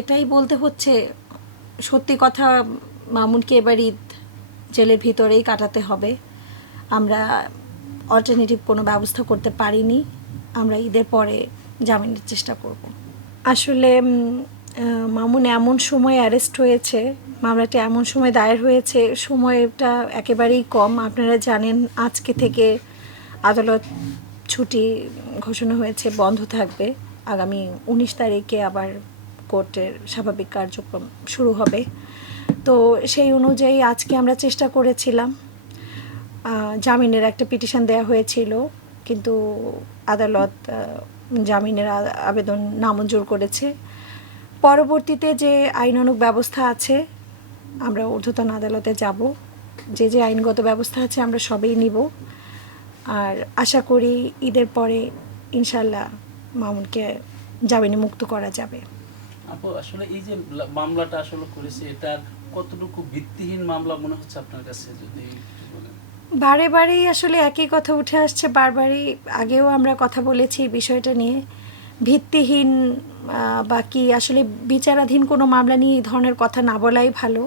এটাই বলতে হচ্ছে, সত্যি কথা, মামুনকে এবার ঈদ জেলের ভিতরেই কাটাতে হবে। আমরা অল্টারনেটিভ কোনো ব্যবস্থা করতে পারিনি। আমরা ঈদের পরে জামিনের চেষ্টা করব। আসলে মামুন এমন সময় অ্যারেস্ট হয়েছে, মামলাটা এমন সময় দায়ের হয়েছে, সময়টা একেবারেই কম। আপনারা জানেন আজকে থেকে আদালত ছুটি ঘোষণা হয়েছে, বন্ধ থাকবে। আগামী 19 তারিখে আবার কোর্টের স্বাভাবিক কার্যক্রম শুরু হবে। তো সেই অনুযায়ী আজকে আমরা চেষ্টা করেছিলাম, জামিনের একটা পিটিশন দেওয়া হয়েছিল, কিন্তু আদালত জামিনের আবেদন নামঞ্জুর করেছে। পরবর্তীতে যে আইনানুগ ব্যবস্থা আছে, আমরা ঊর্ধ্বতন আদালতে যাব। যে আইনগত ব্যবস্থা আছে আমরা সবই নিব। আর আশা করি ঈদের পরে ইনশাল্লাহ মামুনকে জামিনে মুক্ত করা যাবে। আপু, আসলে এই যে মামলাটা আসলে করেছে, এটার কতটুকু ভিত্তিহীন মামলা মনে হচ্ছে আপনার কাছে, যদি বলেন? বারে বারেই আসলে একই কথা উঠে আসছে, বারবারই আগেও আমরা কথা বলেছি বিষয়টা নিয়ে। ভিত্তিহীন বা কি, আসলে বিচারাধীন কোনো মামলা নিয়ে এই ধরনের কথা না বলাই ভালো।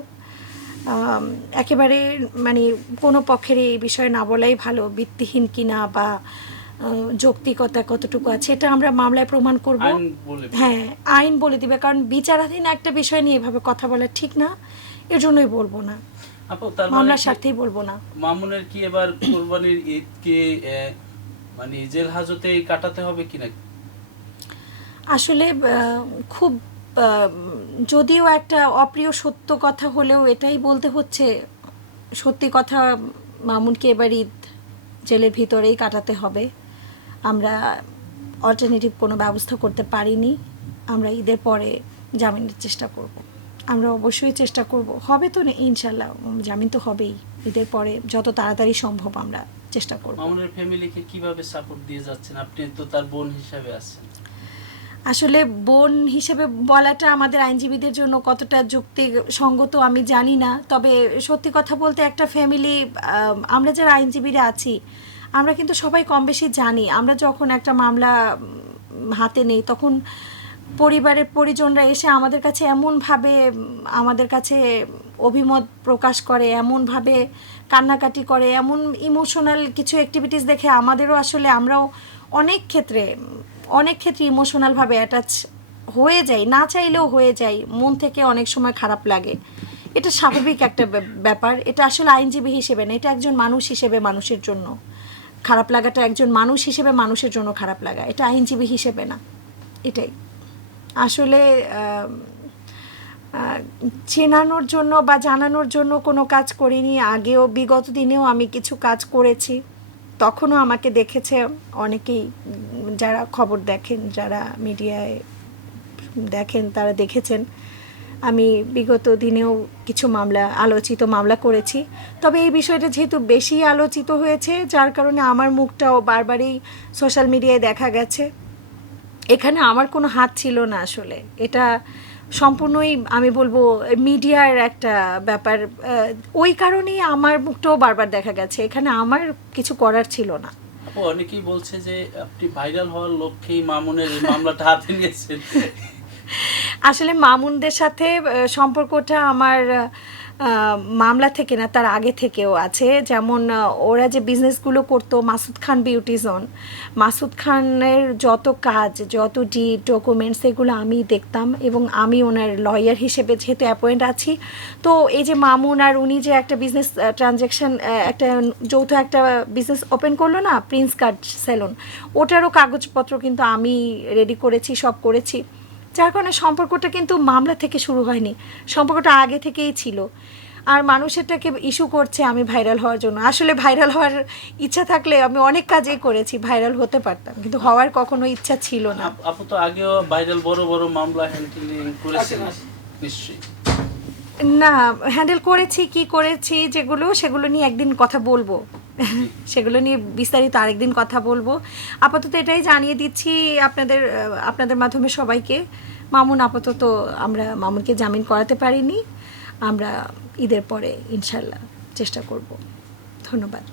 একেবারে মানে কোনো পক্ষের এই বিষয়ে না বলাই ভালো, ভিত্তিহীন কিনা বা যৌক্তিকতা কতটুকু আছে এটা আমরা মামলায় প্রমাণ করব। হ্যাঁ, আইন বলে দিবে, কারণ বিচারাধীন একটা বিষয় নিয়ে এভাবে কথা বলা ঠিক না, এর জন্যই বলবো না, মামলার স্বার্থেই বলবো না। মামুনের কি এবার কুরবানির ঈদকে মানে জেল হাজতে কাটাতে হবে কিনা? আসলে খুব যদিও একটা অপ্রিয় সত্য কথা হলেও এটাই বলতে হচ্ছে, সত্যি কথা, মামুনকে এবার ঈদ জেলের ভিতরেই কাটাতে হবে। আমরা অল্টারনেটিভ কোনো ব্যবস্থা করতে পারিনি। আমরা ঈদের পরে জামিনের চেষ্টা করব। আমরা অবশ্যই চেষ্টা করব, হবে তো ইনশাল্লাহ, জামিন তো হবেই। ঈদের পরে যত তাড়াতাড়ি সম্ভব আমরা চেষ্টা করব। মামুনের ফ্যামিলিকে কিভাবে সাপোর্ট দিয়ে যাচ্ছেন? আপনি তো তার বোন হিসেবে আছেন। আসলে বোন হিসেবে বলাটা আমাদের আইনজীবীদের জন্য কতটা যুক্তিসঙ্গত আমি জানি না, তবে সত্যি কথা বলতে একটা ফ্যামিলি, আমরা যারা আইনজীবীরা আছি আমরা কিন্তু সবাই কম বেশি জানি, আমরা যখন একটা মামলা হাতে নেই তখন পরিবারের পরিজনরা এসে আমাদের কাছে এমনভাবে আমাদের কাছে অভিমত প্রকাশ করে, এমনভাবে কান্নাকাটি করে, এমন ইমোশনাল কিছু অ্যাক্টিভিটিস দেখে আমাদেরও আসলে আমরাও অনেক ক্ষেত্রে ইমোশনালভাবে অ্যাটাচ হয়ে যাই, না চাইলেও হয়ে যাই, মন থেকে অনেক সময় খারাপ লাগে। এটা স্বাভাবিক একটা ব্যাপার, এটা আসলে আইনজীবী হিসেবে না, এটা একজন মানুষ হিসেবে মানুষের জন্য খারাপ লাগাটা, একজন মানুষ হিসেবে মানুষের জন্য খারাপ লাগা, এটা আইনজীবী হিসেবে না। এটাই আসলে চেনানোর জন্য বা জানানোর জন্য কোনো কাজ করিনি। আগেও বিগত দিনেও আমি কিছু কাজ করেছি, তখনও আমাকে দেখেছে অনেকেই, যারা খবর দেখেন, যারা মিডিয়ায় দেখেন, তারা দেখেছেন আমি বিগত দিনেও কিছু আলোচিত মামলা করেছি। তবে এই বিষয়টা যেহেতু বেশি আলোচিত হয়েছে, যার কারণে আমার মুখটাও বারবারই সোশ্যাল মিডিয়ায় দেখা গেছে। এখানে আমার কোনো হাত ছিল না, আসলে এটা সম্পূর্ণই আমি বলবো মিডিয়ার একটা ব্যাপার। ওই কারণেই আমার মুখটাও বারবার দেখা গেছে, এখানে আমার কিছু করার ছিল না। আপু, অনেকেই বলছে যে আপনি ভাইরাল হওয়ার লক্ষ্যেই মামুনের এই মামলাটা হাতে নিয়েছেন। আসলে মামুনদের সাথে সম্পর্কটা আমার মামলা থেকে না, তার আগে থেকেও আছে। যেমন ওরা যে বিজনেসগুলো করতো, মাসুদ খান বিউটি জোন, মাসুদ খানের যত কাজ, যত ডকুমেন্টস, এগুলো আমি দেখতাম, এবং আমি ওনার লয়ার হিসেবে যেহেতু অ্যাপয়েন্ট আছি। তো এই যে মামুন আর উনি যে একটা বিজনেস ট্রানজ্যাকশন, একটা যৌথ একটা বিজনেস ওপেন করলো না, প্রিন্স কাট সেলুন, ওটারও কাগজপত্র কিন্তু আমি রেডি করেছি, সব করেছি। যার কারণে সম্পর্কটা কিন্তু মামলা থেকে শুরু হয়নি, সম্পর্কটা আগে থেকেই ছিল। আর মানুষেরটাকে ইস্যু করছে আমি ভাইরাল হওয়ার জন্য। আসলে ভাইরাল হওয়ার ইচ্ছা থাকলে আমি অনেক কাজেই করেছি, ভাইরাল হতে পারতাম, কিন্তু হওয়ার কখনো ইচ্ছা ছিল না। আপু তো আগেও ভাইরাল বড় বড় মামলা হ্যান্ডেলিং করেছেন নিশ্চয়ই? না, হ্যান্ডেল করেছি, কি করেছি সেগুলো নিয়ে একদিন কথা বলবো, সেগুলো নিয়ে বিস্তারিত আরেকদিন কথা বলবো। আপাতত এটাই জানিয়ে দিচ্ছি আপনাদের মাধ্যমে সবাইকে, আমরা মামুনকে জামিন করাতে পারিনি। আমরা ঈদের পরে ইনশাল্লাহ চেষ্টা করব। ধন্যবাদ।